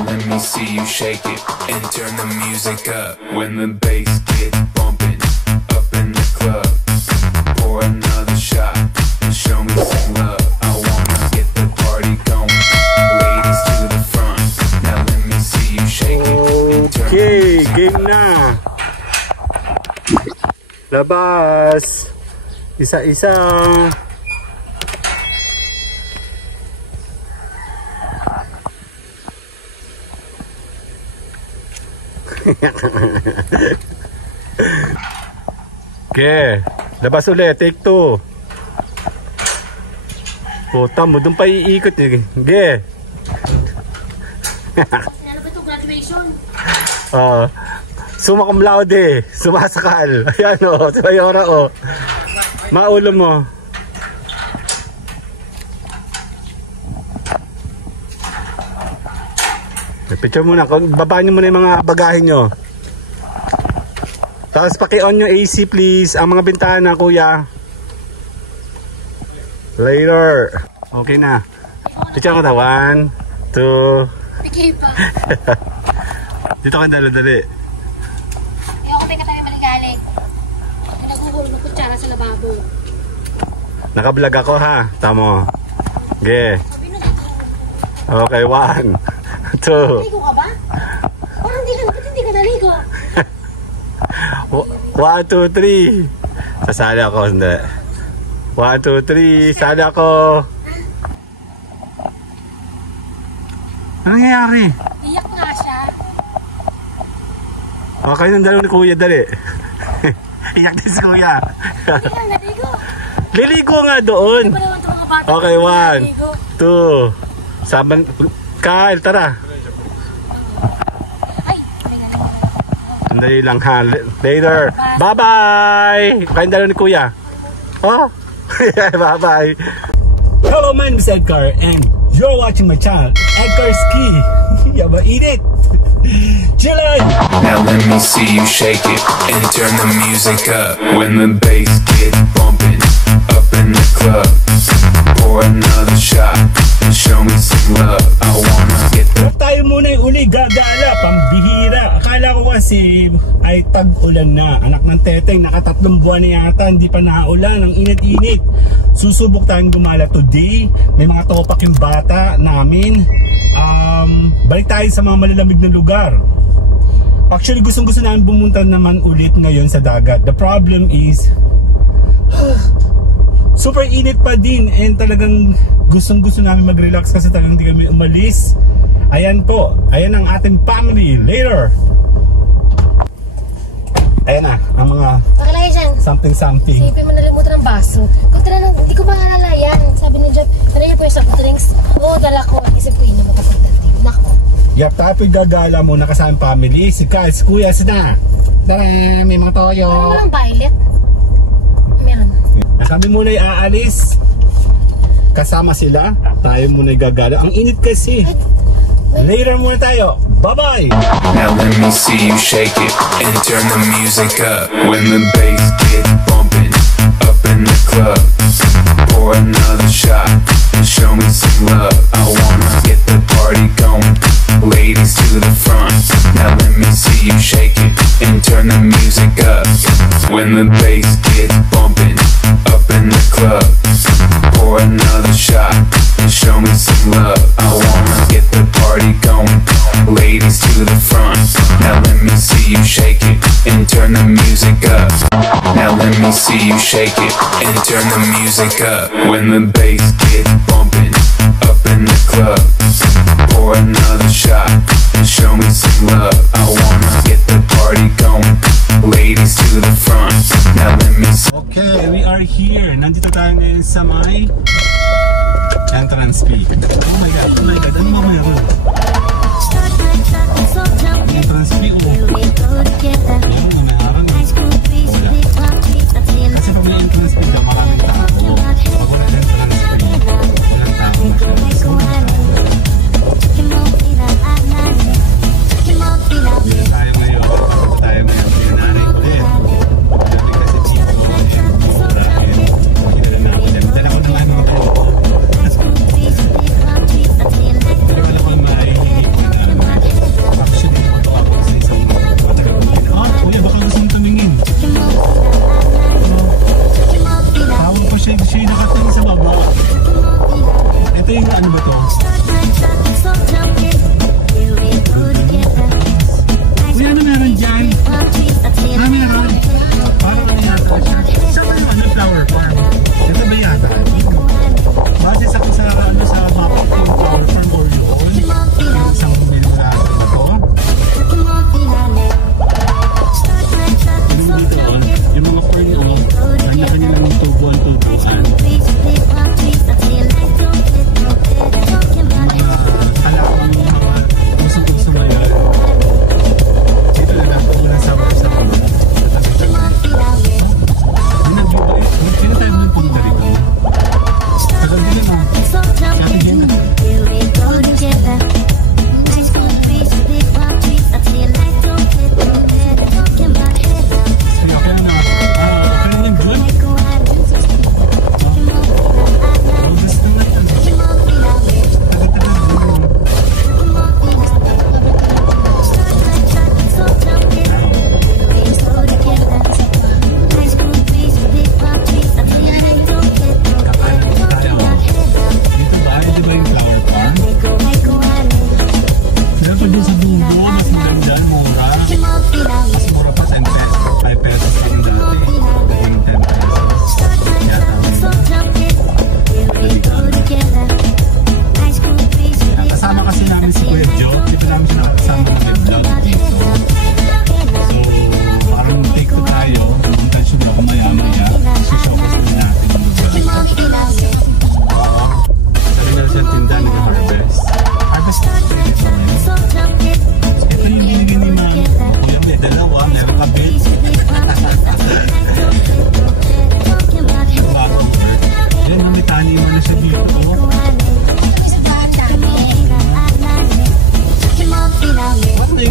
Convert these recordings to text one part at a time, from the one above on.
Now let me see you shake it and turn the music up. When the bass gets bumping up in the club, pour another shot and show me some love. I wanna get the party going, ladies to the front. Now let me see you shake it and turn the music up. Game na. Labas. Isa-isa. Okay, labas ulit, take 2. Puta mo, doon pa iikot eh. Okay. Ano ba ito, graduation? Summa cum laude, sumasakal. Ayan o, si Mayora o. Maulo mo. Picture muna, baba nyo muna yung mga bagahe nyo. Tapos paki-on yung AC please, ang mga bintana kuya. Later. Okay na. Picture ko na, 1, 2. Bigay pa. Dito ka dali-dali. Ako may katabi maligalig. Naguhulog ng kutsara sa lababo. Naka-vlog ako ha, tamo. Okay. Okay, 1, 2. Naligo ka ba? Parang hindi ka naligo. 1, 2, 3. Sasali ako, hindi. 1, 2, 3. Sali ako. Ano nangyayari? Iyak nga siya. Okay, nang dalaw ni kuya, dali. Iyak din si kuya. Hindi ka naligo. Liligo nga doon. Hindi pa naman ito mga bata. Okay, 1, 2. Saban, Kyle, tara. Ay, may ganun. Sandali lang ha. Later. Bye-bye. Kayong dalaw ni kuya. Oh. Bye-bye. Hello, my name is Edgar and you're watching my channel, Edgar Ski. Yaba, eat it. Chillin'. Now let me see you shake it and turn the music up. When the bass gets bumping up in the club, pour another shot and show me some love. I wanna get the... Tayo muna yung uli, gagala, pambihira. Akala ko kasi ay tag-ulan na. Anak ng teteng, nakatatlong buwan na yata, hindi pa naulan, ang init-init. Susubok tayong gumala today. May mga topak yung bata namin. Balik tayo sa mga malalamig na lugar. Actually, gustong-gusto namin bumunta naman ulit ngayon sa dagat. The problem is super init pa din and talagang gustong-gusto namin mag-relax kasi talagang hindi kami umalis. Ayan po, ayan ang ating family. Later. Ayan na, ang mga Pakalagay dyan. something. Sipin mo nalimutan ng baso. Kung tala nang, hindi ko maalala yan. Sabi ni Jeff, tala niya po yung soft drinks. Oo, dala ko. Isip ko yun naman kapag dati. Nako. Yap, tapoy gagala muna kasama family. Si Kyle, si Kuya, si Na. Tara, may mga toyo. Ano walang violet? Meron. Kami muna aalis. Kasama sila. Tayo muna gagala. Ang init kasi. Later muna tayo. Bye-bye! Now let me see you shake it and turn the music up. When the bass gets bumping up in the club, pour another shot and show me some love. I wanna get the party going, ladies to the front. Now let me see you shake it and turn the music up. When the bass gets bumping up in the club, pour another shot and show me some love. I wanna get the party going, ladies to the front. Now let me see you shake it and turn the music up. Now let me see you shake it and turn the music up. When the bass gets bumping up in the club, pour another shot and show me some love. I wanna get the party going, ladies to the front. Now let me see. Okay, we are here. Nandito tayo ngayon sa may entrance fee. Oh my god, ano ba meron? Entrance fee, oh. Ayun, mamaharan eh. Kasi pag may entrance fee daw, maraming tao. Pag wala entrance fee, walang tao.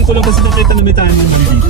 ko lang kasi nakita na may tanim dito.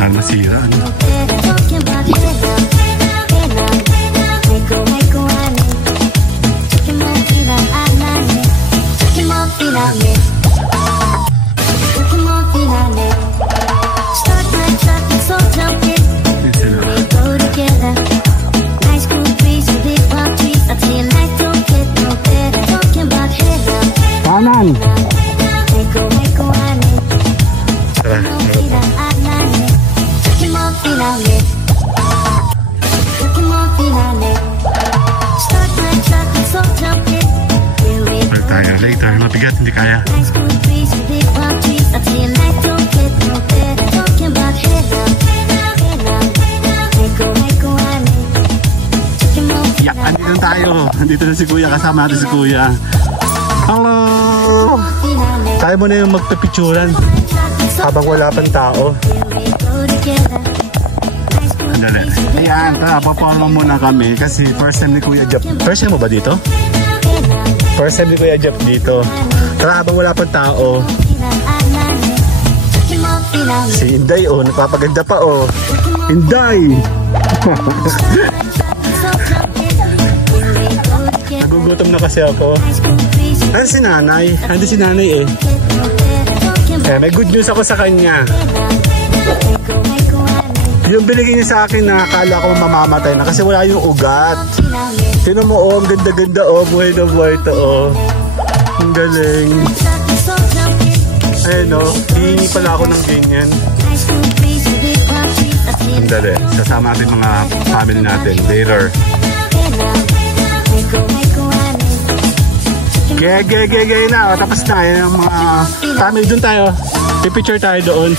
Saan masira, ano? Kanan! Later, mabigat, hindi kaya. Yeah, andito tayo. Andito na si Kuya, kasama natin si Kuya. Hello! Tayo muna yung magpapicturan habang wala pang tao. Andali. Ayan, tara, papalo muna kami kasi first time ni Kuya Jap. First time mo ba dito? First time ni Kuya Jap dito. Tara, habang wala pang tao. Si Inday, oh, nagpapaganda pa, oh. Inday! Nagugutom na kasi ako. Ano si nanay? Ando si nanay eh. May good news ako sa kanya. Yung binigay niya sa akin na akala ko mamamatay na kasi wala yung ugat. Tinan mo, oh, ang ganda-ganda, oh, buhay na buhay to, oh. Ang galing. Ayun, oh, hihingi pala ako ng ganyan. Ang dali, sasama natin mga family natin later. Gaya na, oh, tapos na, yun ang mga family. Doon tayo, pipicture tayo doon.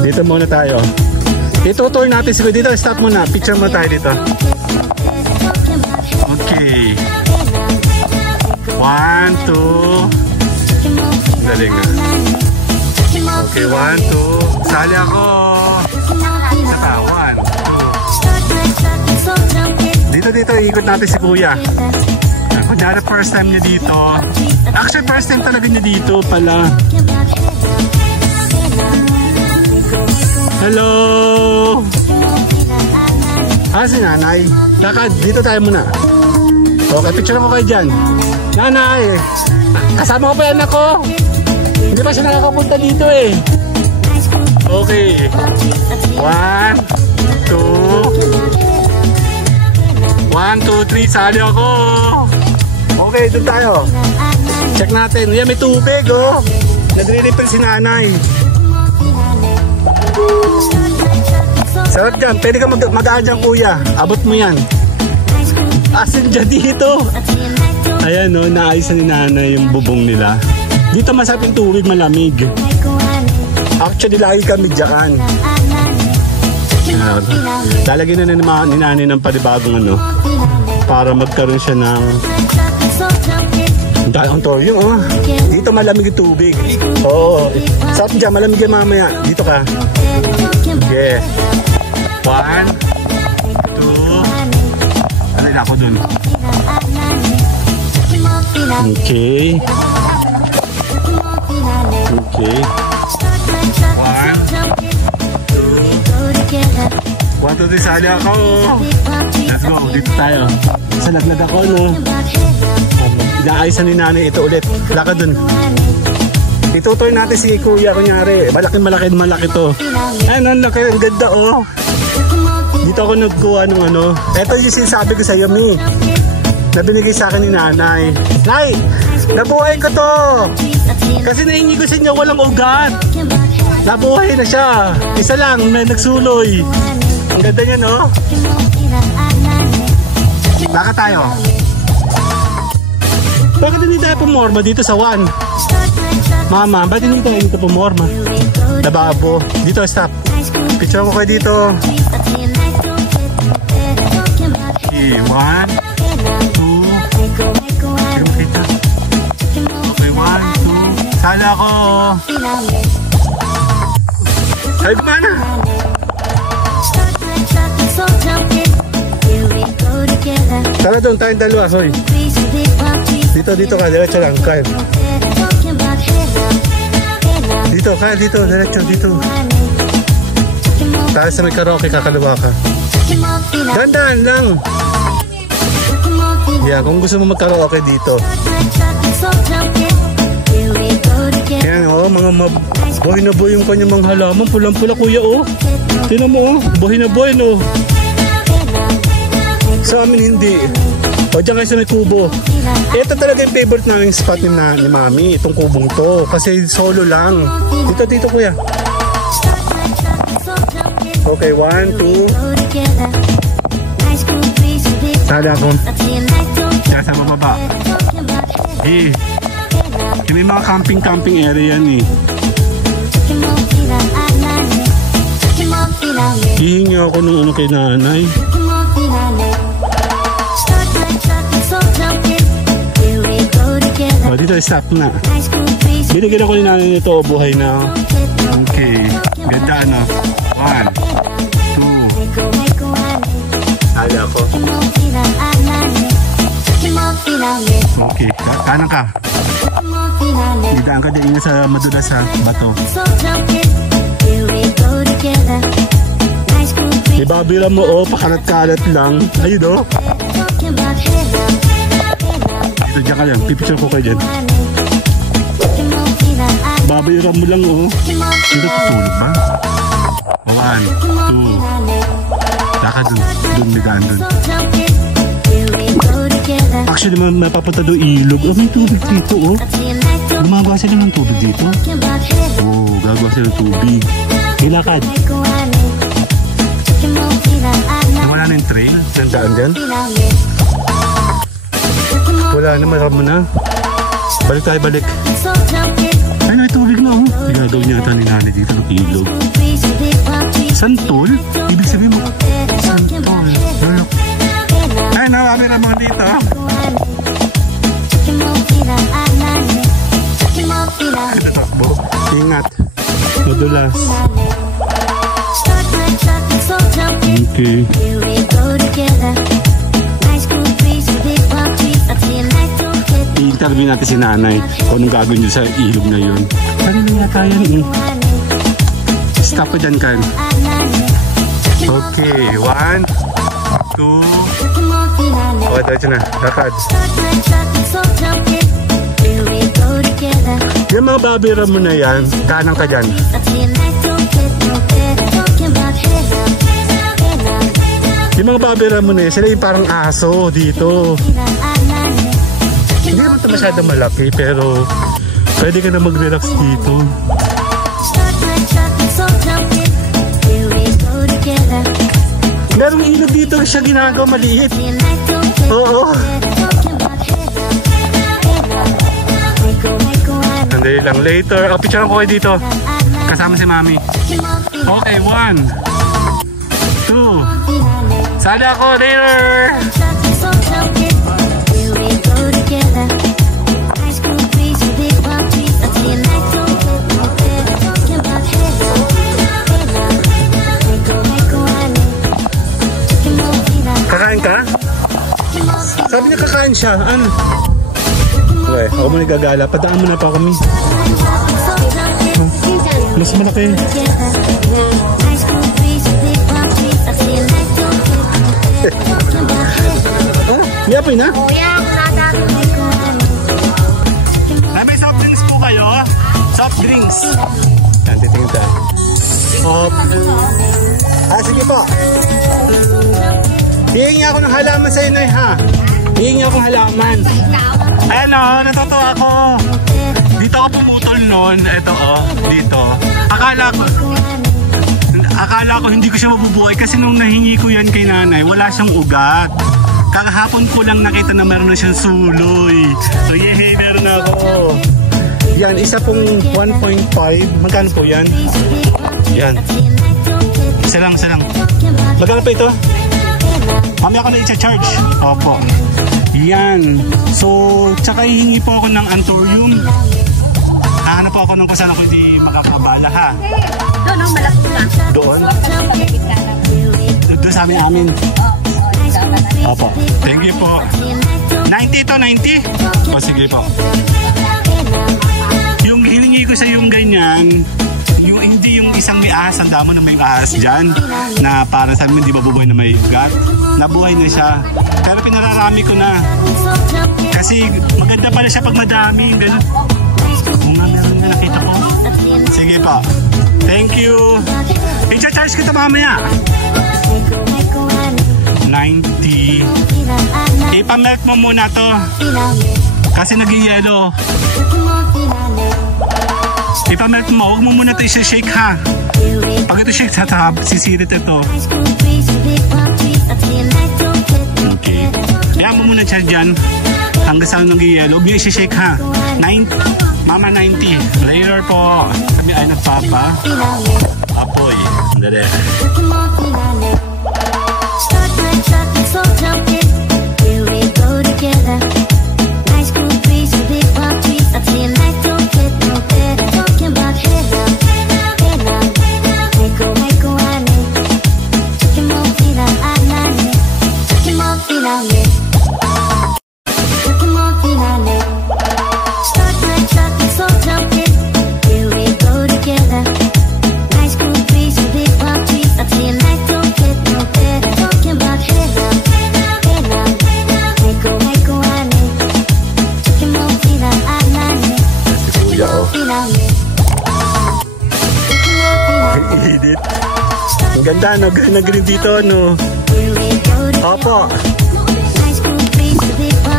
Dito muna tayo. Itutur natin siguro dito. Stop muna. Picture mo tayo dito. Okay. 1, 2. Galing na. Okay, 1, 2. Sali ako. Saka, 1, 2. Dito. Ikot natin si Kuya. Kunyari, first time niya dito. Actually, first time talaga niya dito pala. Hello! Si nanay. Dito tayo muna. Okay, picture mo kayo dyan. Nanay! Kasama ko pa yan ako. Hindi pa siya nakakapunta dito eh. Okay. 1, 2. 1, 2, 3. Sali ako. Okay, doon tayo. Check natin. Yan, may tubig, oh. Nagre-refill si nanay. Sarap dyan. Pwede ka mag-aan dyan, Kuya. Abot mo yan. Asin dyan dito. Ayan, no, naayos ni nanay yung bubong nila. Dito masarap yung tubig, malamig. Actually, lagi kami dyan. Lalagyan na ni nanay ng panibagong ano para magkaroon siya ng ang toyo, oh. Dito malamig yung tubig. Oo. Sarap dyan, malamig yan mamaya. Dito ka. Okay. 1, 2. Ano na ako dun? Okay. Okay. 1, 2, 3, sali ako. Let's go, dito tayo. Sa laglag ako, no? Inaayos ni nanay ito ulit. Laka dun. Itutoy natin si kuya, kunyari. Malaki to. Ano, laki, ang ganda, oh. Dito ako nagkuha ng ano. Ito yung sinasabi ko sa'yo, Mi. Nabinigay sa akin ni nanay. Nay, nabuhay ko to. Kasi nahingi ko sa inyo, walang ugat. Nabuhay na siya. Isa lang, na nagsuloy. Ang ganda niya, no? Baka tayo. Bakit hindi tayo pumorma dito sa 1? Mama, bakit hindi tayo dito pumorma? Lababo. Dito, stop. Picture ko kayo dito. Okay, 1, 2. Okay, 1, 2. Sala ako. Ay, gumana. Tara doon, tayong dalawa, hoy. Dito ka, diretso lang, Kyle. Dito, Kyle, dito, diretso, dito. Tara sa may karaoke, kakalawa ka. Dandan lang. Yeah, kung gusto mo mag-karaoke dito. Yan, oh, mga buhay na buhay yung kanyang mga halaman. Pulang-pula, kuya, oh. Tinan mo, oh. Buhay na buhay, no. Sa amin, hindi. O, dyan kayo sa may kubo. Ito talaga yung favorite naming spot ni Mami. Itong kubong to. Kasi solo lang. Dito, kuya. Okay, 1, 2. Sali ako. Kaya sa bababa. Eh. May mga camping area yan, eh. Hihingi ako ng ano kay nanay. Oh, dito, stop na. Binigyan ako ni nanay nito, buhay na. Okay. Ganda, ano? 1, 2. Sali ako. Okay. Kanan ka. Didaan ka din sa madulas, ha? Bato. Ibabira mo, oh, pakalat-kalat lang. Ayun, oh. Dito, dyan ka lang. Pipicture ko kayo dyan. Babira mo lang, oh. Dito, tutulog ba? 1, 2. Laka dun. Dun, bigaan dun. Actually, mapapunta doon ilog. Oh, may tubig dito, oh. Gumagawa sila ng tubig dito. Oh, gagawa sila ng tubig. Hilakad. Wala na yung trail? Tandaan dyan? Wala na, marap mo na. Balik tayo, balik. Ay, may tubig na, oh. Gagawin niya ata ni nanay dito ng ilog. Santol? Ibig sabihin mo, santol. Ay, nawamira mo dito. Ito, takbo. Ingat. Madulas. Okay. I-interview natin si nanay kung anong gagawin nyo sa ilog na yun. Saan na yata yan, eh? Stop pa dyan, Kan. Okay, 1, 2. Okay, tayo na. Lakad. Yung mga babira mo na yan, kanan ka dyan. Yung mga babira mo na yan, sila yung parang aso dito. Hindi naman ito masyadong malaki, pero pwede ka na mag-relax dito. Merong ilog dito siya ginagawa maliit. Oo. Sandali lang. Later. O, picture ko kayo dito. Kasama si Mami. Okay, 1, 2. Sali ako. Later. Kakain ka? Sabi niya kakain siya. Ano? Okay, ako mo nagagala. Padaan mo na pa kami. Mas malaki. May apoy na? Ay, may soft drinks po kayo? Soft drinks. Yan, titingin tayo. Sige po. Hihingi ako ng halaman sa inyo, ha? Hihingi akong halaman. Ayan o, natutuwa ako. Dito ako pumutol noon. Ito dito. Akala ko hindi ko siya mabubuhay kasi nung nahingi ko yan kay nanay, wala siyang ugat. Kahapon ko lang nakita na meron na siyang suloy. So yehey, meron na ako. Yan, isa pong 1.5. Magkano po yan? Yan. Isa lang. Magkano pa ito? Mamaya ko na i-charge. Opo. Yan. So, tsaka hihingi po ako ng anthurium. Hahanap po ako ng kung saan ako hindi makakabala, ha? Doon, malaki na. Doon? Doon sa amin. Opo. Thank you po. 90 to, 90? O, sige po. Yung hiningi ko sa yung ganyan, yung hindi yung isang may ahas, ang damo na may ahas dyan, na para sa amin, di ba bubuhay na may ugat? Nabuhay na siya. Pero pinararami ko na. Kasi maganda pala siya pag madami. Ganun. Kung nga meron na nakita ko. Sige po. Thank you. I-charge kita mamaya. 90. Ipamelt mo muna to. Kasi nag-yellow. Ipamelt mo. Huwag mo muna ito i-shake, ha. Pag ito shake sa top, sisirit ito. Okay. Kaya mo muna siya dyan. Hanggang sa nag-yellow. Huwag niyo i-shake, ha. 90. Mama 90. Later po. Kami ay nagpapa. Apoy. Dali. Ang ganda, no? Nag-green dito, no? Opo.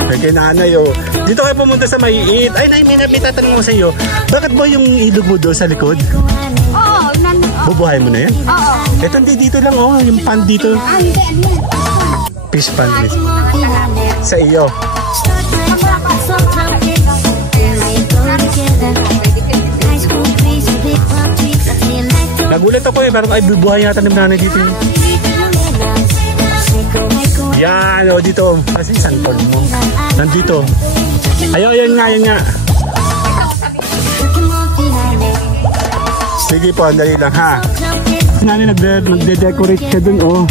Kaya nanay, oh. Dito kayo pumunta sa maiit. Ay, may tatanong ko sa iyo. Bakit ba yung ilog mo doon sa likod? Oo. Bubuhay mo na yan? Oo. Ito dito lang, oh. Yung pan dito. Fish pan. Sa iyo. Nagulat ako, parang ay bubuhay yata ng nanay dito. Yan, o dito. Kasi santol mo. Nandito. Ayun nga. Sige po, andali lang, ha. Nanay nagde-decorate siya dun, oh.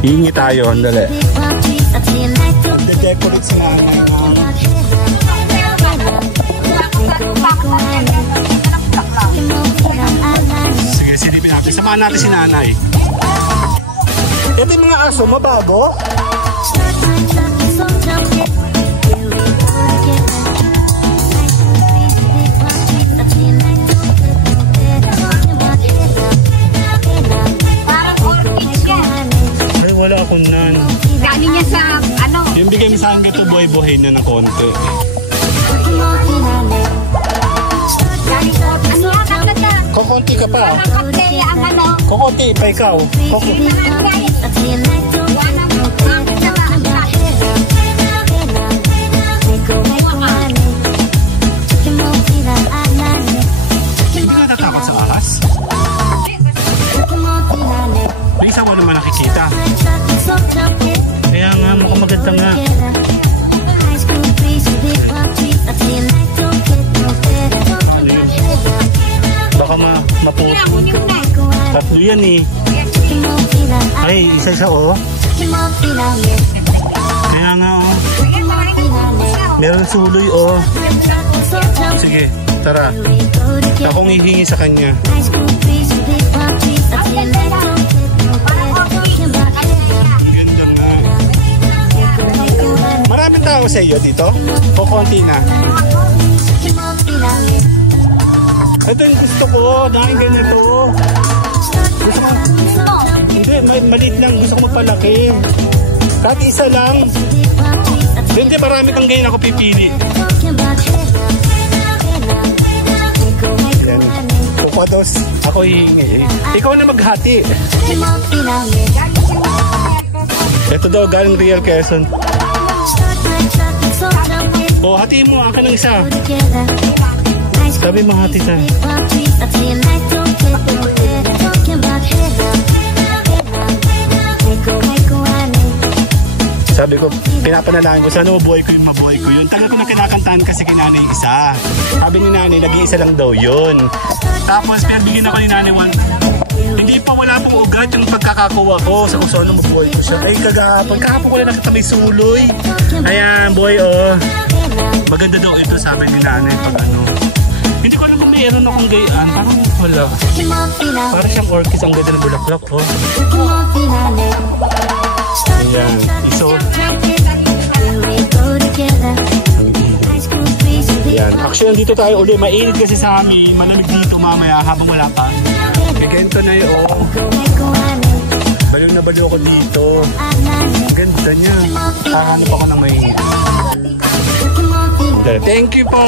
Hihingi tayo, andali. Nagde-decorate si nanay. Sige, silipin natin. Samahan natin si nanay. Ito yung mga aso, mabago. Parang orchid yan. Ay, wala akong nan. Galing niya sa, ano? Yung bigay mo sa akin ito, buhay-buhay na ng konti. Kokonti ka pa. Kokonti pa ikaw. Hindi ka natatakot sa ahas? May isa wala naman nakikita. Kaya nga, mukhang maganda nga. Baka maputo. Tatlo yan eh. Ay, isa siya oh. Kaya nga oh. Meron suloy oh. Sige. Tara. Akong hihingi sa kanya. Ang ganda nga. Maraming tao sa iyo dito? O konti na? Ito yung gusto ko. Dahil ganito. Gusto ko. Hindi, maliit lang. Gusto ko magpalaki. Kahit isa lang. Hindi, marami kang ganyan ako pipili. Yan. Pupados. Ako hihingi. Ikaw na maghati. Ito daw, galing Real Quezon. O, hati mo. Akin ng isa. Sabi mo, hati tayo. Sabi ko, pinapanalangin ko, sana mabuhay ko yun. Tagal ko na kinakantahan kasi kay nanay isa. Sabi ni nanay, nag-iisa lang daw yun. Tapos, pinagbigyan ako ni nanay hindi pa wala pong ugat yung pagkakakuha ko. Sa kung saan mabuhay ko siya. Ay, kahapon ko na nakita may suloy. Ayan, boy, oh. Maganda daw ito, sabi ni nanay, pag ano. Hindi ko alam kung mayroon akong gayaan. Parang wala. Parang siyang orchids, ang ganda ng bulaklak, oh. Ayan, iso. Ayan, actually dito tayo uli. Mainit kasi sa amin. Malamig dito mamaya habang wala pa. Ganito na yun, oh. Baliw na baliw ako dito. Ang ganda niya. Hahanap ako ng mainit. Thank you po.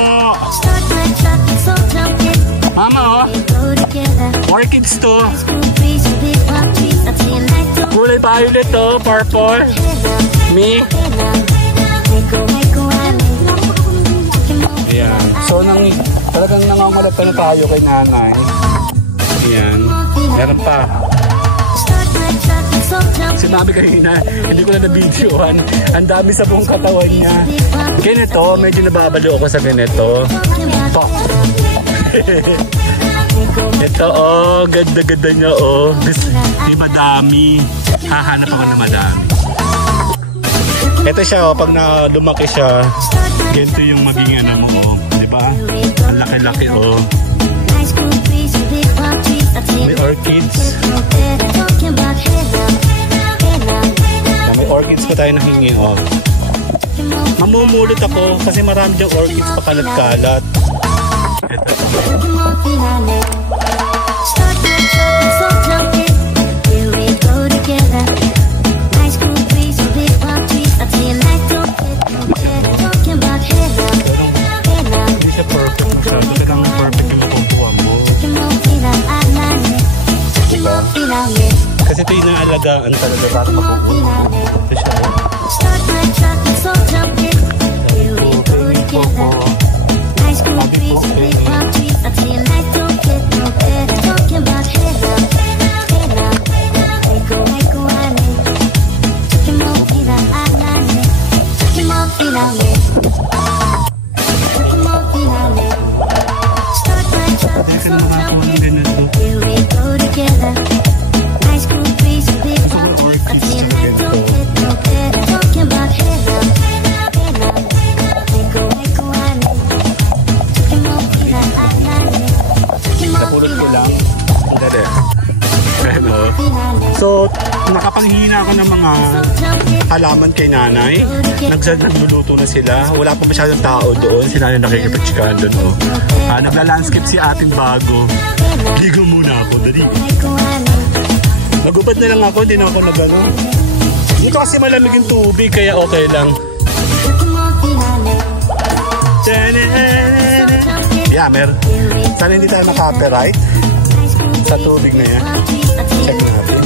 Mama, oh. Orchids to. Kulay violet to, purple. Me. Ayan. So, talagang nangangalat na tayo kay nanay. Ayan. Meron pa. Sinabi kanina, hindi ko na na-videoan. Ang dami sa buong katawan niya. Ganito, medyo nababalo ako sa ganito. Pok. Ito, oh, ganda-ganda niya, oh. Di madami. Hahanap ako na madami. Ito siya, oh, pag lumaki siya, ganito yung maging ano mo, oh. Diba? Ang laki-laki, oh. May orchids. May orchids pa tayo nahingi, oh. Mamumulot ako kasi marami diyang orchids pa kalat-kalat. Ito. Hindi siya perfect masyado. Talagang perfect yung makukuha mo. Diba? Kasi ito yung naalagaan talaga para makukuha. Ito siya. So, nakapanghina ako ng mga halaman kay nanay. Nagluluto na sila. Wala pa masyadong tao doon. Si nanay nakikipag-chikahan doon. Oh. Nagla-landscape si ating bago. Ligo muna ako. Dali. Nagubad na lang ako. Hindi na ako nagano. Dito kasi malamig yung tubig. Kaya okay lang. Yeah, sana hindi tayo na-copyright sa tubig na yan. Check natin.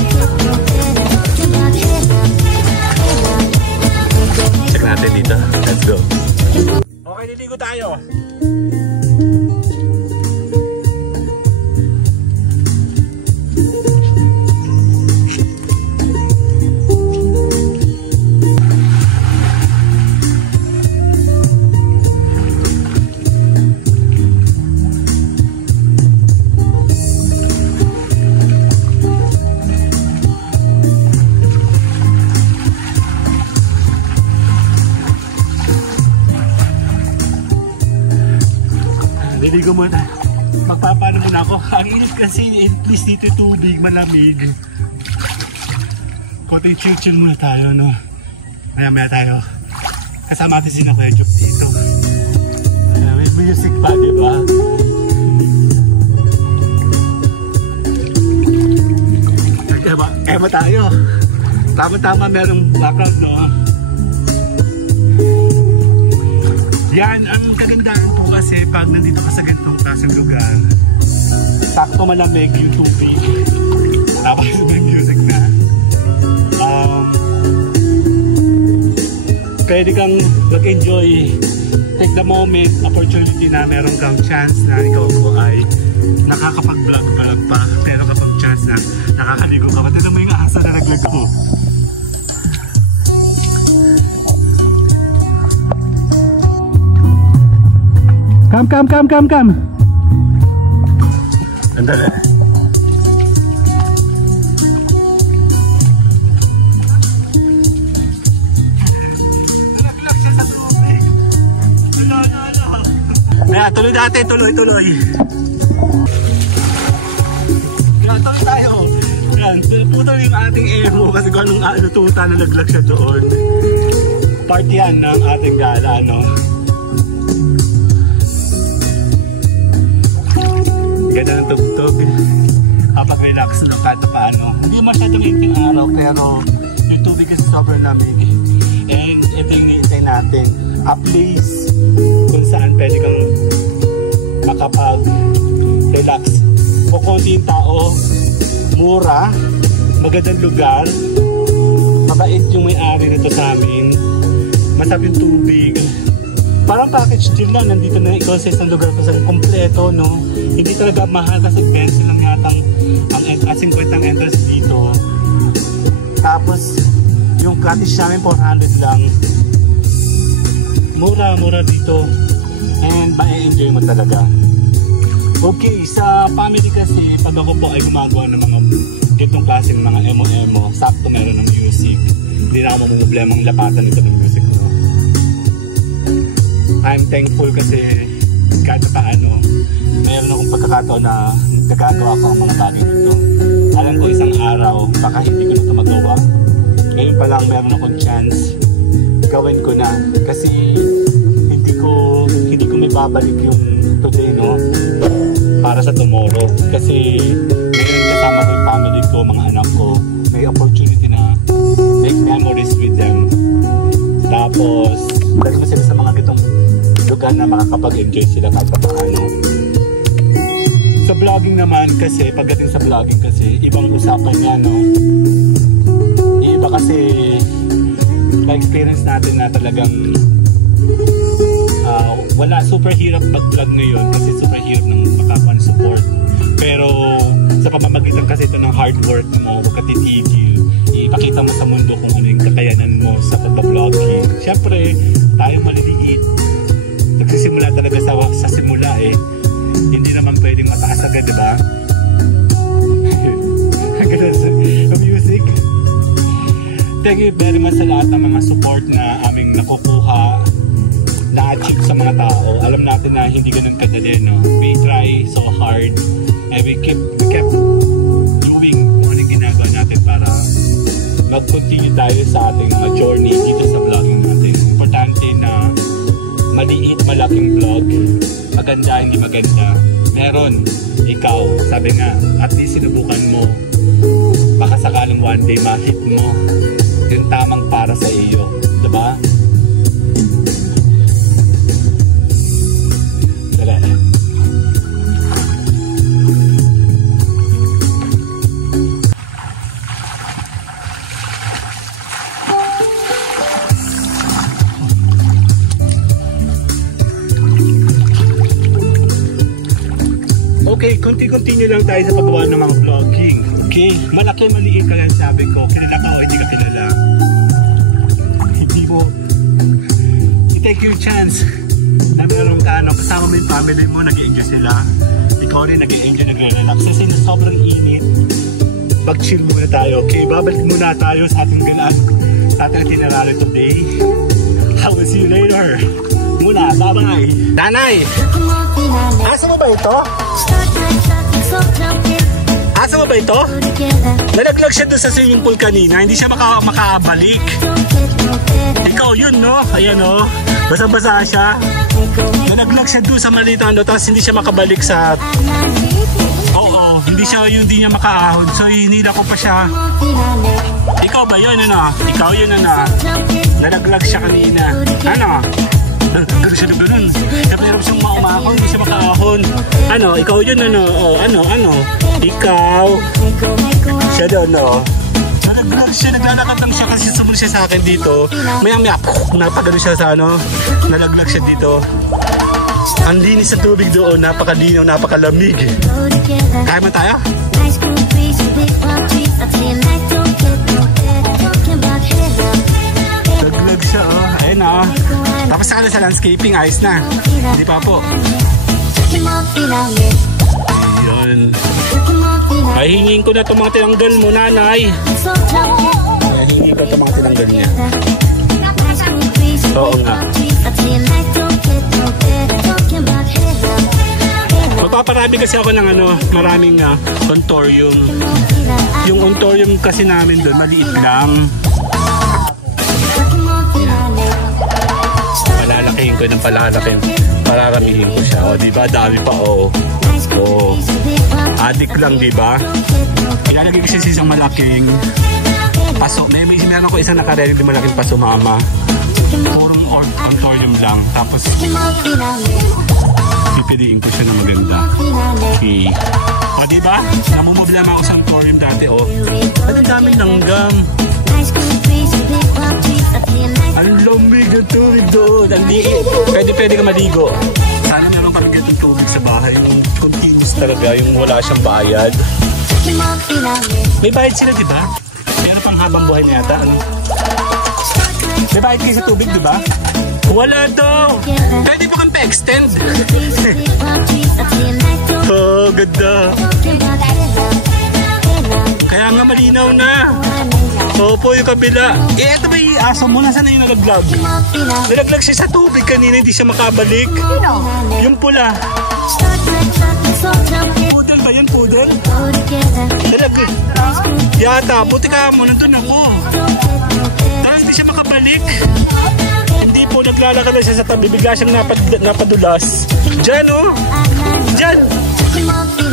Check natin dito. Let's go. Okay, liligo tayo. Liligo muna. Magpapano muna ako. Ang init kasi, at least dito tubig, malamig. Konting chill muna tayo, no? Maya tayo. Kasama natin sila Kuya Job dito. May music pa, diba? Ema tayo. Tama-tama merong background, no? Yan, ang kagandahan po kasi pag nandito ka sa ganitong klaseng lugar, sakto malamig yung tubig. Tapos may music na. Pwede kang mag-enjoy, take the moment, opportunity na meron kang chance na ikaw po ay nakakapag-vlog pa, pero kapag chance na nakakaligo ka. Pati naman yung asa na naglago. Come! Andala. Ayan, tuloy natin, tuloy. Ayan, tuloy tayo. Ayan, putol yung ating emo kasi kung anong tuta na naglag siya doon. Part yan ng ating gala, no? Ganda ng tugtog. Kapag-relax lang kahit paano. Hindi masyado mainting araw pero yung tubig kasi sobrang lamig. And ito yung niintay natin. A place kung saan pwede kang makapag-relax. O konting tao, mura, magandang lugar, mabait yung may-ari nito sa amin, masarap yung tubig. Parang package deal lang, nandito na ikaw sa isang lugar kasi kompleto, no? Hindi talaga mahal kasi 20 lang yata ang entrance, 50 ang entrance dito. Tapos, yung cottage namin 400 lang. Mura dito. And ma-enjoy mo talaga. Okay, sa family kasi, pag ako po ay gumagawa ng mga itong klaseng mga emo-emo, sakto meron ng music. Hindi na ako mamumoblemang lapatan ito ng music ko. I'm thankful kasi kahit paano mayroon akong pagkakataon na nagagawa ko ang mga bagay dito. Alam ko isang araw baka hindi ko na ito magawa. Ngayon pa lang meron akong chance gawin ko na kasi hindi ko may babalik yung today, no? Para sa tomorrow kasi ngayon kasama ko yung family ko, mga anak ko, may opportunity na make memories with them. Tapos dali mo sila sa mga gitong lugar na makakapag-enjoy sila kahit paano. Sa vlogging naman kasi, pagdating sa vlogging kasi, ibang usapan niya, no? Iba kasi na-experience natin na talagang wala, super hirap mag-vlog ngayon kasi super hirap ng makakuha ng support. Pero sa pamamagitan kasi ito ng hard work mo, huwag ka titigil. Ipakita mo sa mundo kung ano yung kakayanan mo sa pag-vlogging. Siyempre, tayo maliliit. Nagsisimula talaga sa simula eh. Hindi naman pwedeng mataas agad, diba? Ang music. Thank you very much sa lahat ng mga support na aming nakukuha, na-achieve sa mga tao. Alam natin na hindi ganun kadali, no? We try so hard and we kept doing kung anong ginagawa natin para mag-continue tayo sa ating journey dito sa vlogging natin. Importante na maliit, malaking vlog, maganda, hindi maganda, meron ikaw, sabi nga, at least sinubukan mo, baka sakaling one day ma-hit mo yung tamang para sa iyo, diba? Dala. Okay, continue lang tayo sa paggawa ng mga vlogging. Okay, malaki maliit ka lang sabi ko. Kilala ka o hindi ka kilala. Hindi mo i-take your chance na meron ka kasama mo yung family mo, nag-i-enjoy sila. Ikaw rin nag-i-enjoy, nagre-relax. Kasi na sobrang init, mag-chill muna tayo. Okay, babalik muna tayo sa ating galaan, sa ating itinerary today. I will see you later. Muna, bye-bye. Nanay! Asa mo ba ito? Asa mo ba ito? Nalaglag siya doon sa swimming pool kanina. Hindi siya makabalik. Ikaw yun, no? Ayan, no? Basa-basa siya. Nalaglag siya doon sa maliit ano, tapos hindi siya makabalik sa... Oo, hindi niya makaahon. So, hinila ko pa siya. Ikaw ba yun, ano? Ikaw yun, ano? Nalaglag siya kanina. Ano? Nalaglag siya na ganun. Pero siyang maumahon, hindi siya makaahon. Ano? Ikaw yun, ano? O, ano? Ikaw. Siya doon, no? Nalaglag siya, naglalakad lang siya kasi sumul siya sa akin dito. Maya-maya, napagano siya sa ano? Nalaglag siya dito. Ang linis sa tubig doon, napakadinaw, napakalamig. Kaya mo tayo? Nalaglag siya, oh. Ayun, oh. Tapos sa landscaping, ayos na. Hindi pa po. Ayun. Ay, hingin ko na itong mga tinanggal mo, nanay. Ay, hingin ko itong mga tinanggal niya. Oo nga. Magpaparami kasi ako ng ano, maraming ontorium. Yung ontorium kasi namin doon, maliit lang. Palalakihin ko ng palalakihin. Pararamihin ko siya. O, diba? Dami pa, o. O. Adik lang, diba? Ilalagay ko siya sa isang malaking paso. Meron ko isang nakaready na malaking paso, mama. Purong ontorium lang. Tapos, pipiliin ko siya na maganda. Okay. O, diba? Namumblema ako sa ontorium dati, o. Ang daming langgam. Ang lamig ng tubig doon. Pwede ka maligo. Sana meron parang ganitong tubig sa bahay. Yung continuous talaga, yung wala siyang bayad. May bayad sila, di ba? Meron pang habang buhay niya yata. Ano? May bayad kayo sa tubig, di ba? Wala daw. Pwede pa kang pa-extend. Oh, ganda. Kaya nga malinaw na. Opo, yung kabila. Eh, eto ba yung aso mo? Nasaan na yung nalaglag? Nalaglag siya sa tubig kanina, hindi siya makabalik. Yung pula. Poodle ba yan, poodle? Nalaglag. Yata, buti ka mo, nandun ako. Dahil hindi siya makabalik. Hindi po, naglalakad na siya sa tabi. Bigla siyang napadulas. Diyan, oh. Diyan.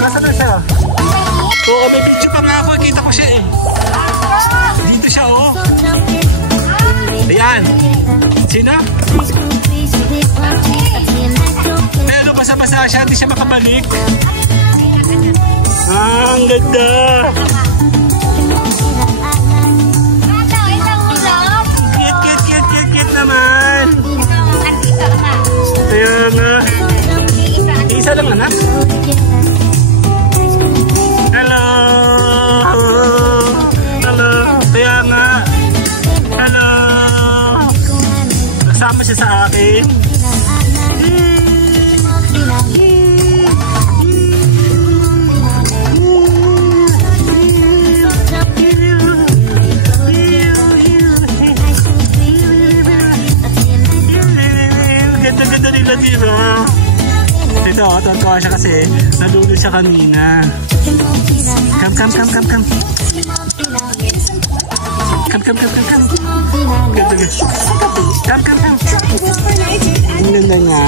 Nasaan na siya? Oo, may video pa nga ako. Kita ko siya, eh. Dito siya, oh. Ayan. Sino? Pero basa-basa siya, hindi siya makabalik. Ah, ang ganda. Cute naman. Kaya nga. Isa lang, anak. Hello. Kaya nga. Hello. Kasama siya sa akin. Ganda-ganda nila, diba? Ito, tatawa siya kasi nalulod siya kanina. Come. Ang ganda niya.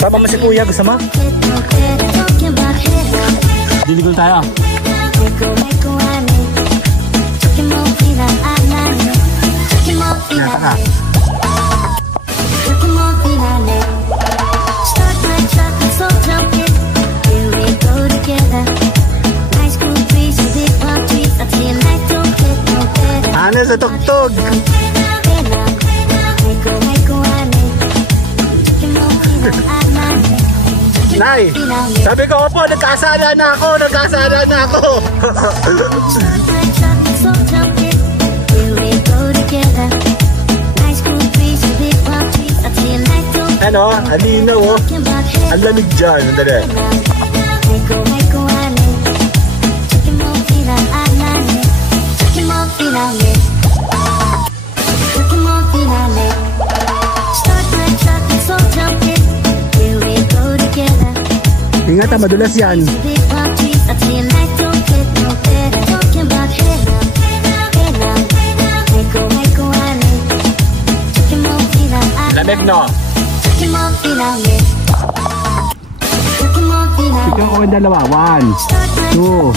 Sama mo si kuya, gusto mo? Diligol tayo. Tara. Ano sa tugtog? Nay, sabi ko, opo, nagkasala na ako. Ano? Alinaw, oh. Ang lamig dyan. Andali. Ingatan, madulas yan. Lamig, no? Picture ko yung dalawa. 1, 2.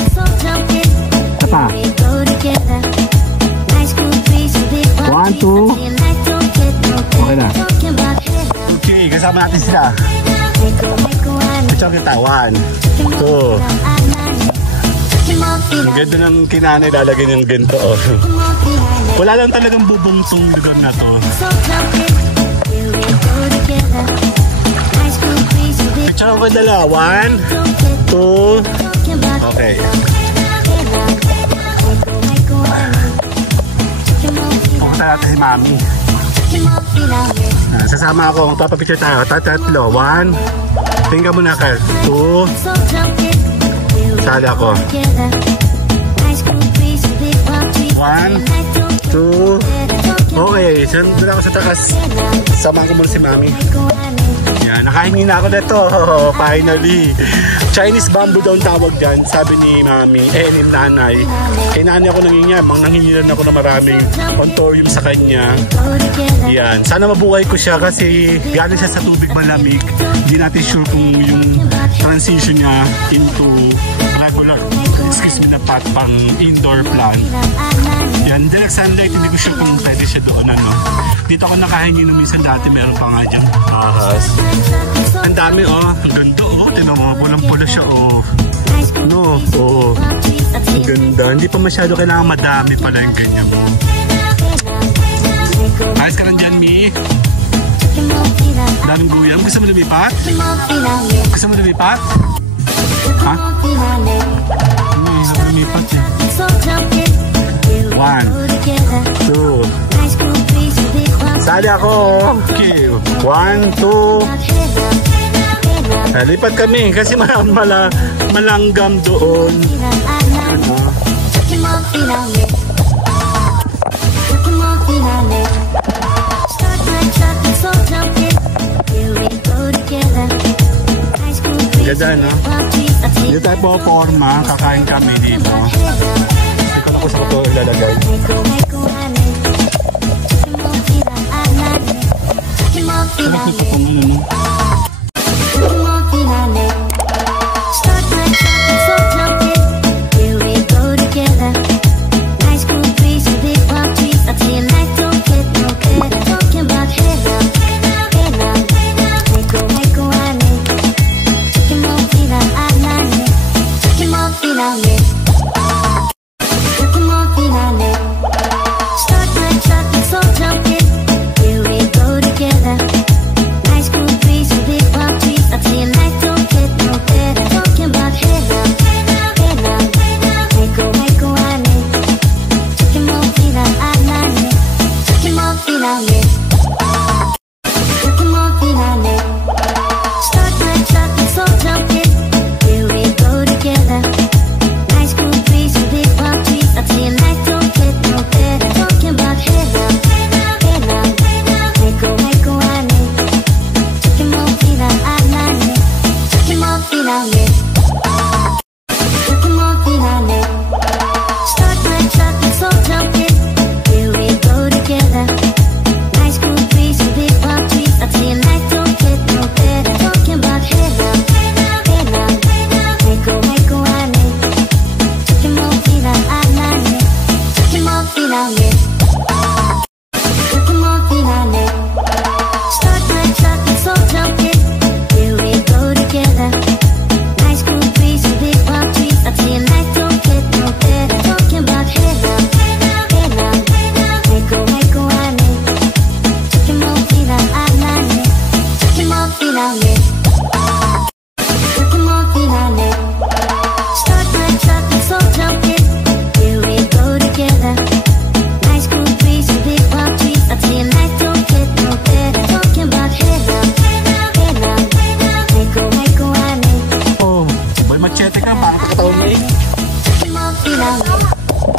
Isa pa. 1, 2. Okay na. Okay, kasama natin sila. Picture kita. 1, 2. Ang ganda ng kinanay, lalagyan yung ganito. Oh. Wala lang talagang bubong tong lugar na to. Picture ko dala. 1, 2. Okay. Pupunta natin si Mami. Sasama ako. Magpapapicture tayo. Tatlo. 1. Tingnan mo na ka. 2. Sali ako. 1, 2. Okay. Doon ako sa taas. Samahan ko muna si Mami. Yan, nakahingi na ako nito. Finally. Chinese bamboo daw ang tawag dyan, sabi ni Mami, ni Nanay. Kay Nanay ako nangingilan ako ng maraming ontorium sa kanya. Yan, sana mabuhay ko siya kasi galing siya sa tubig malamig. Hindi natin sure kung yung transition niya into regular, excuse me, na pang indoor plant. Yan, direct sunlight, hindi ko sure kung pwede siya doon. Dito ako nakahingi nung minsan dati, meron pa nga dyan ahas. Ang dami, ang ganda, tinan mo, pulang-pula siya, no, ang ganda, hindi pa masyado kailangan madami pala yung ganyan mo. Ayos ka lang dyan, Mi. Daming guyam, gusto mo lumipat? Gusto mo lumipat? Ha? Hindi, hirap lumipat eh. 1, 2. Sali ako. Okay. 1, 2. Lipat kami kasi malanggam doon. Ganda, no? Dito tayo po forma. Kakain kami dito. Ikaw na ko sa ito ilalagay. Sarap ito pong no?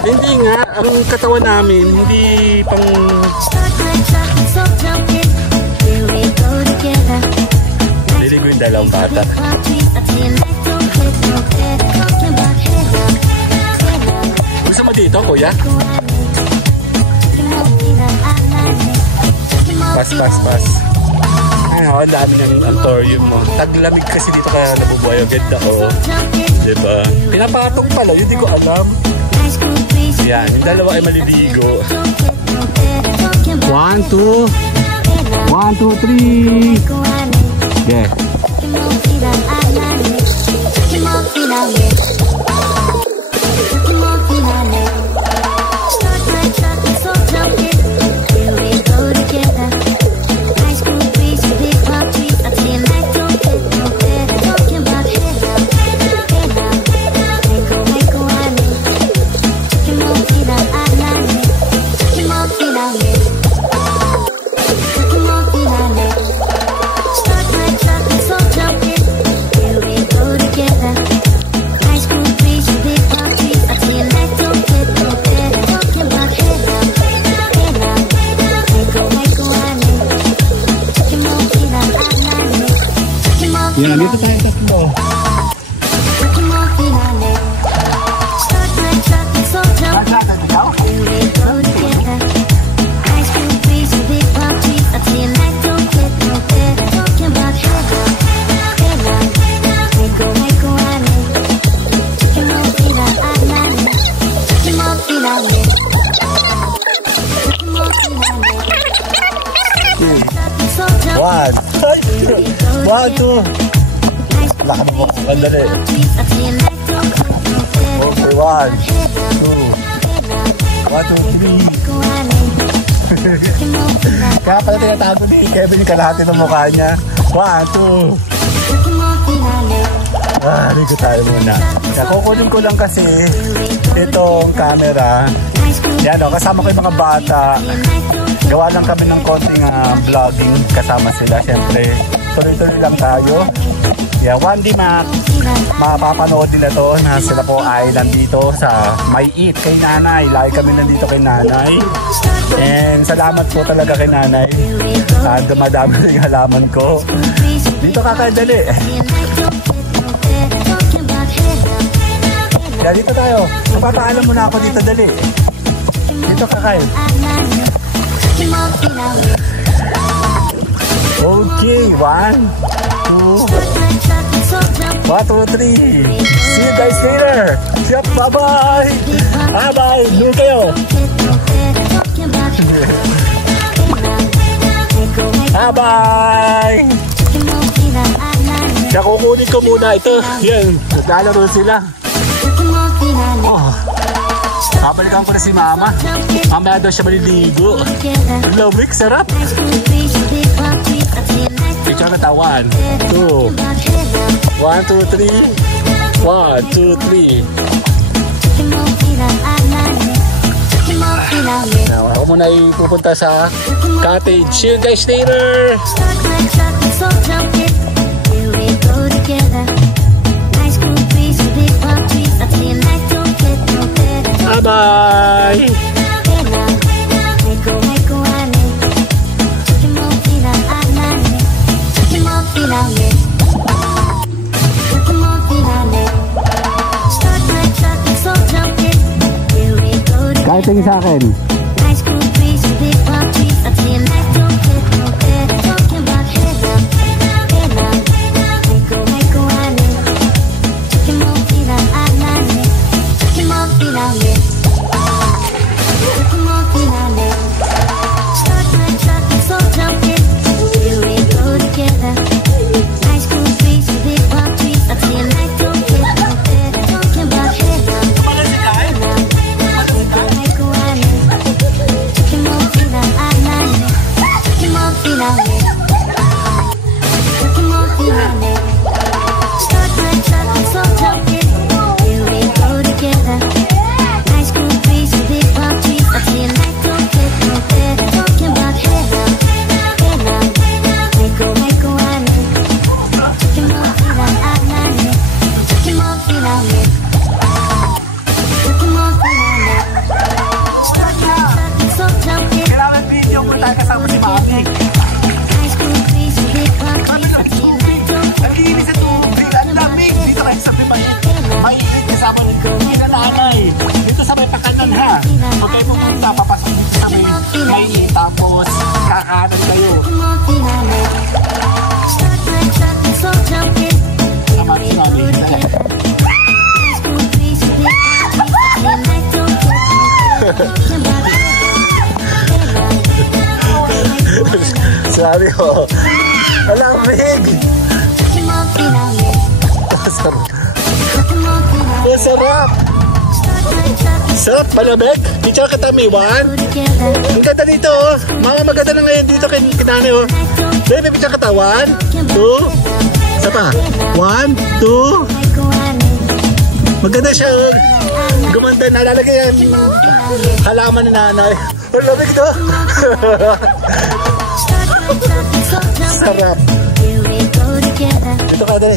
Hindi nga, ang katawan namin hindi pang niligo yung dalawang bata. Gusto mo dito, kuya? Pas. Ay, ang dami ng antorium mo. Taglamig kasi dito kaya nabubuhay ang ganda ko. Diba? Pinapatok pala, yun di ko alam. Yan, yung dalawa ay maliligo. 1, 2 3. Yeah. Yan, dito tayo tatlo. One, two. Laka na mo kung kandali. Okay, 1, 2. 1, 2, 3. Kaya pala tinatago ni Kevin yung kalahati ng mukha niya. 1, 2. Ligo tayo muna. Kaya kukunin ko lang kasi itong camera. Yan o, kasama ko yung mga bata. Gawa lang kami ng konting vlogging kasama sila. Siyempre, tuloy-tuloy lang tayo. Yeah, 1D Mac. Mapapanood nila to na sila po ay nandito sa May Eat kay Nanay. Lagi kami nandito kay Nanay. And salamat po talaga kay Nanay. Dumadami na yung halaman ko. Dito kakadali. Yeah, dito tayo. Napapaalam muna ako dito, dali. Dito kakay. Okay, 1, 2. 1, 2, 3. See you guys later. Yep, bye-bye. Bye-bye. Doon kayo. Bye-bye. Kaya kukunin ko muna ito. Yan, naglalaro sila. Oh. Babalikan ko na si Mama. Mamaya daw siya maliligo. Lamig, sarap. Picture na tayo. 1, 2. 1, 2, 3. 1, 2, 3. Now, ako muna ay pupunta sa cottage. See you guys later. Bye-bye. Kahit tingin sa akin. Oh. Malamig. Sarap. Sarap. Sarap, malamig. Picture kita, Miwan. Ang ganda dito, oh. Mga maganda na ngayon dito kay Kinani, oh. Baby, picture kita. 1, 2. Isa pa. 1, 2. Maganda siya, oh. Gumanda, nalalagay yan. Halaman ni nanay. Ang lamig to. Sarap. Dito ka, dali.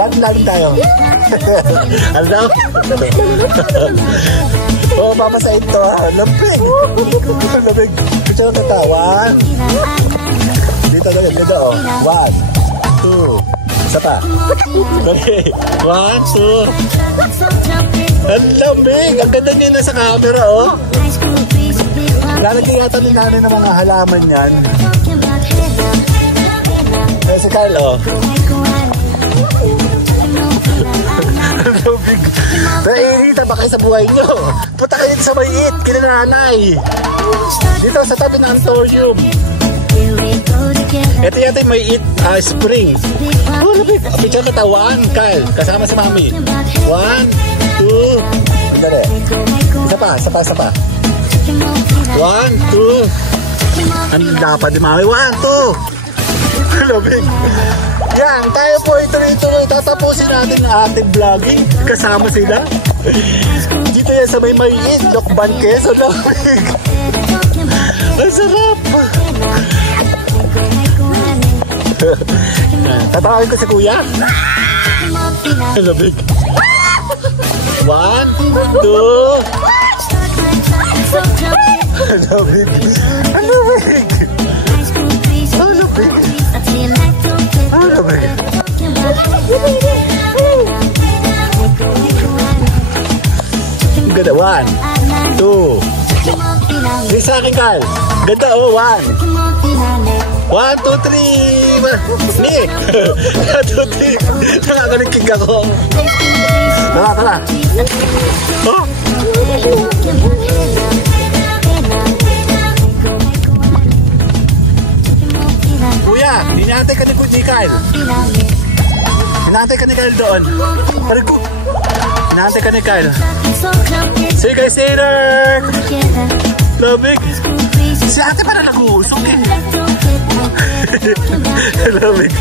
Lalim tayo. Alam? Oo, papasain to, ha. Lamig. Lamig. Picture ng tatawan. Dito, dali. Dito, oh. 1, 2. Isa pa. Okay. 1, 2. Ang lamig. Ang ganda niya na sa camera, oh. Lalagay yata ni nanay ng mga halaman yan. Eh, si Carlo. Ang lamig. Naiirita ba kayo sa buhay nyo? Punta kayo sa Mayit, kina nanay. Dito sa tabi ng Antorium. Ito yata yung Mayit Spring. Oh, lamig. Picture katawan, Kyle. Kasama si Mami. 1, 2. Dali. Isa pa, isa pa, isa pa. 1, 2. Ang dapat di Mami. 1, 2. Lamig. Yan, tayo po ituloy-tuloy. Tatapusin natin ang ating vlogging. Kasama sila. Dito yan sa may Mayit, Lokban, Quezon. Lamig. Ang sarap. Tatawagin ko si Kuya. Ang lamig. 1, 2. Ang lamig. Ang lamig. Ang lamig. Ang lamig. Ang ganda. 1, 2. Hindi sa akin, Carl. Ganda, oh. 1, 2, 3. Ni. 1, 2, 3. Nakakaligkig ako. Tara, tara. Oh. Kuya, hinahantay ka ni Kyle. Hinahantay ka ni Kyle doon. Parigo. Hinahantay ka ni Kyle. Say guys later. Lamig. Si ate para nag-uusok eh. Lamig.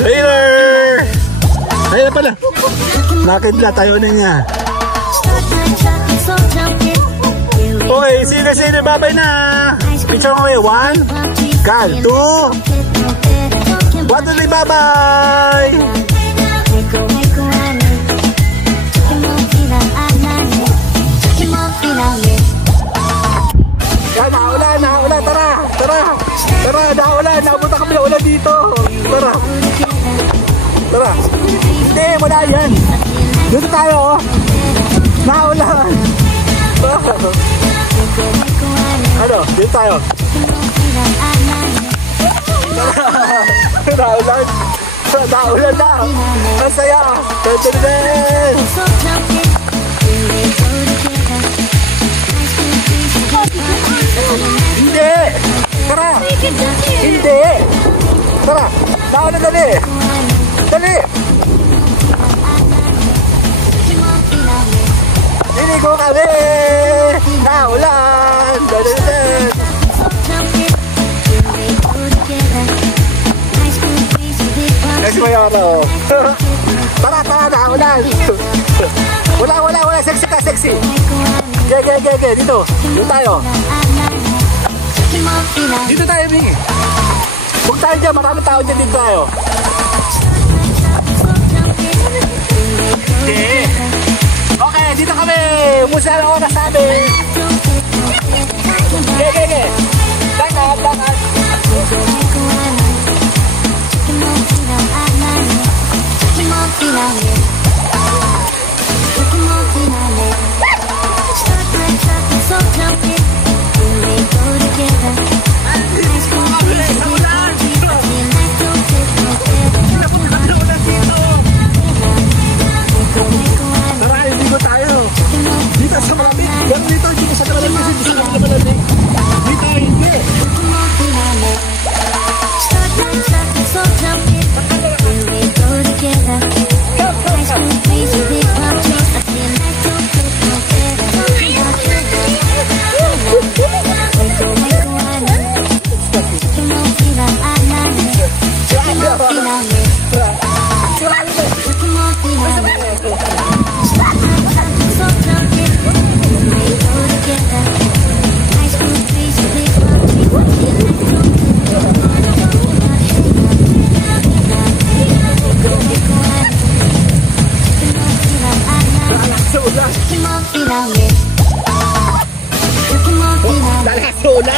Later. Ayun na pala. Nakidla tayo na nga. Okay, see you. Bye-bye na. Picture mo eh. 1, Kyle. 2, 1, 2, 3. Bye-bye. Yan, naulan. Tara, naulan. Nabuta kami na ulan dito. Tara. Hindi, wala yan. Dito tayo, oh. Naulan. Ano? Dito tayo. Naulan na. Ang saya. Hindi. Tara. Hindi. Tara. Naulan, dali. Dali. Iligo kami. Naulan. Dali. Kasi mayroon ako. Tara, naulan. Wala. Sexy ka, sexy. Ge. Dito tayo. Dito tayo, Bing. Huwag tayo dyan. Maraming tao dyan. Dito tayo. Okay, dito kami. Musa na oras namin. Ge. Lakad. Tara, hindi ko tayo. Dito sa malamig. Dito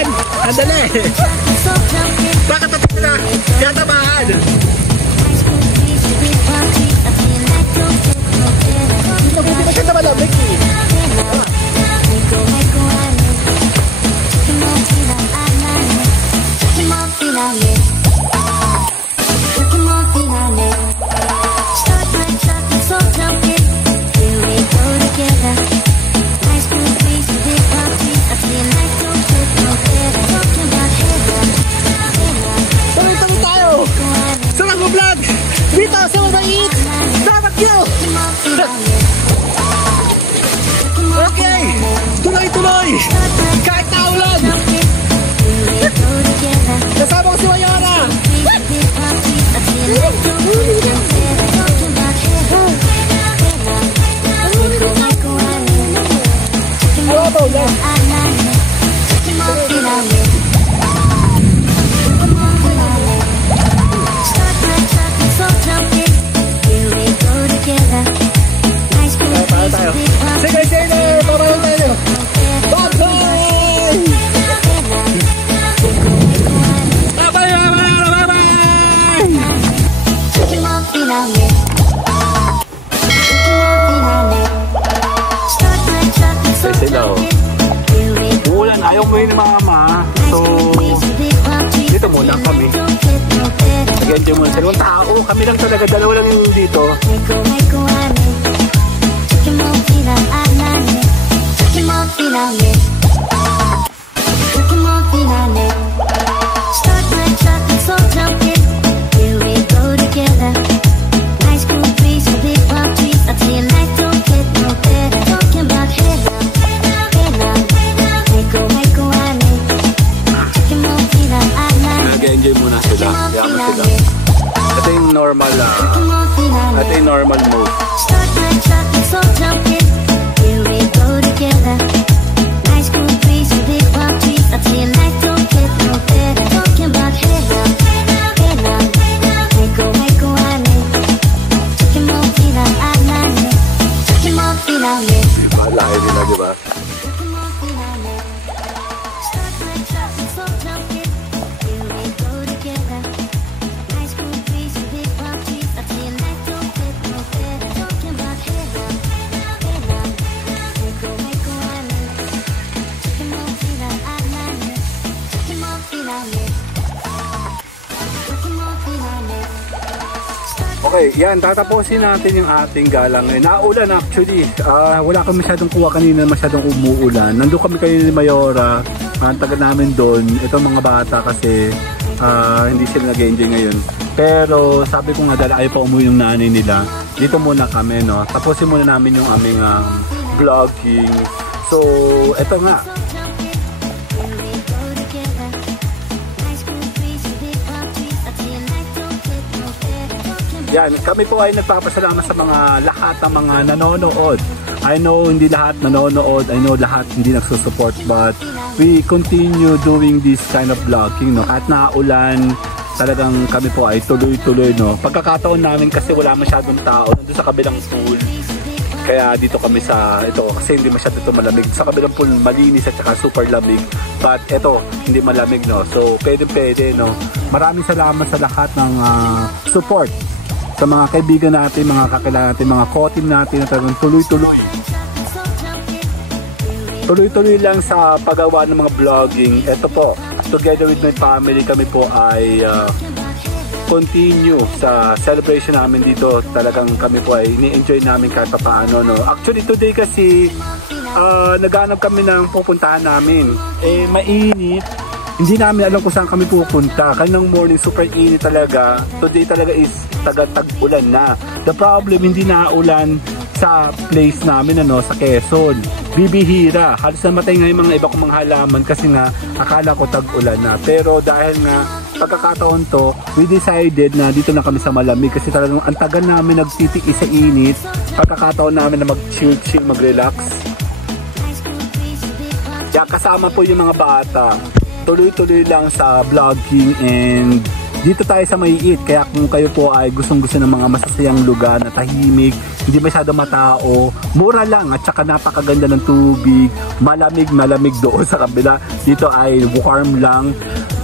yan! Andali! Kakatapat na! Katabahan! Hindi ba siya na malamig eh? Tuloy-tuloy tayo! Sa mag-vlog! Dito sa mabait! Dapat nyo! Okay! Tuloy-tuloy! Kahit naulan! Kasama ko si Mayora! Ano ba ulan? Tayo. Sige, sige! Papayon tayo! Bye-bye! Sila oh. Uulan, ayaw mo yun ni mama. So, dito muna kami. Nag-enjoy muna. Dalawang tao. Kami lang talaga. Dalawa lang yung dito. Nag-enjoy muna sila. Yaman sila. Ito yung normal ito yung normal mode. Malaki nila, diba? Okay, yan, tatapusin natin yung ating galang ngayon. Naulan actually. Wala kami masyadong kuha kanina, masyadong umuulan. Nandun kami kayo ni Mayora. Ang taga namin doon. Ito mga bata kasi hindi sila nag-enjoy ngayon. Pero sabi ko nga dahil ayaw pa umuwi yung nanay nila. Dito muna kami, no? Tapusin muna namin yung aming vlogging. So, ito nga. Yan, kami po ay nagpapasalamat sa mga lahat ng mga nanonood. I know hindi lahat nanonood, I know lahat hindi nagsusupport, but we continue doing this kind of vlogging, no? Kahit naulan, talagang kami po ay tuloy-tuloy, no? Pagkakataon namin kasi wala masyadong tao nandun sa kabilang pool. Kaya dito kami sa ito kasi hindi masyado ito malamig. Sa kabilang pool malinis at saka super lamig. But ito hindi malamig, no? So pwede, no? Maraming salamat sa lahat ng support. Sa mga kaibigan natin, mga kakilala natin, mga co-team natin na talagang tuloy-tuloy. Tuloy-tuloy lang sa paggawa ng mga vlogging. Ito po, together with my family, kami po ay continue sa celebration namin dito. Talagang kami po ay ini-enjoy namin kahit paano, no? Actually today kasi naghanap kami ng pupuntahan namin. Mainit. Hindi namin alam kung saan kami pupunta. Kanang morning super init talaga. Today talaga is tag-ulan na. The problem, hindi na ulan sa place namin, ano, sa Quezon. Bibihira. Halos namatay nga yung mga iba kong mga halaman kasi nga akala ko tag-ulan na. Pero dahil nga pagkakataon to, we decided na dito na kami sa malamig kasi talagang ang tagal namin nagtitiis sa init. Pagkakataon namin na mag-chill, mag-relax. Kaya kasama po yung mga bata. Tuloy-tuloy lang sa vlogging and dito tayo sa maiit. Kaya kung kayo po ay gustong-gusto ng mga masasayang lugar na tahimik, hindi masyado matao, mura lang at saka napakaganda ng tubig, malamig doon sa kabila. Dito ay warm lang.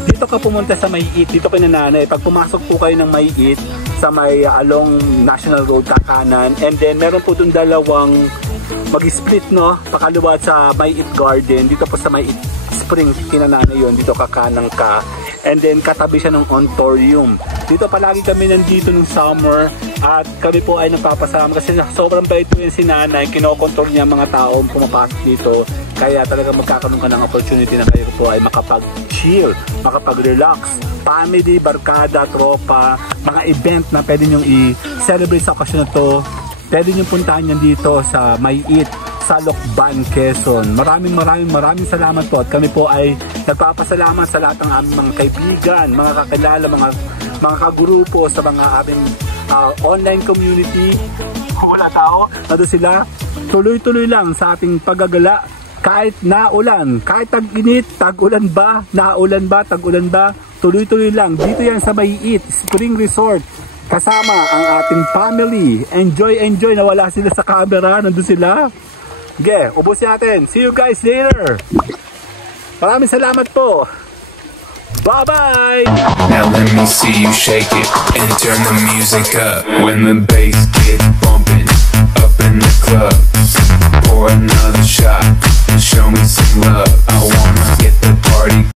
Dito ka pumunta sa Maiit, dito kay Nanay. Pag pumasok po kayo ng Maiit sa may along National Road kakanan, and then meron po doon dalawang mag-split, no, pakaliwa sa Maiit Garden, dito po sa Maiit Springs kina Nanay yon, dito kakanan ka. And then katabi siya ng Ontorium. Dito palagi kami nandito ng summer at kami po ay nagpapasama kasi sobrang bait po yun si Nanay. Kinokontrol niya mga taong pumapasok dito. Kaya talaga magkakaroon ka ng opportunity na kayo po ay makapag-chill, makapag-relax. Family, barkada, tropa, mga event na pwede nyong i-celebrate sa okasyon na to. Pwede nyong puntahan yan dito sa Maiit, sa Lokban, Quezon. Maraming salamat po at kami po ay nagpapasalamat sa lahat ng aming mga kaibigan, mga kakilala, mga kagrupo sa mga aming online community. Kung wala tao, nado sila, tuloy-tuloy lang sa ating paggagala kahit naulan, kahit tag-init, tag-ulan ba, naulan ba, tag-ulan ba, tuloy-tuloy lang. Dito yan sa Maiit Spring Resort. Kasama ang ating family. Enjoy, nawala sila sa camera, nandun sila. Okay, ubos natin. See you guys later. Maraming salamat po. Bye-bye. Now let me see you shake it and turn the music up. When the bass gets bumping up in the club, pour another shot and show me some love. I wanna get the party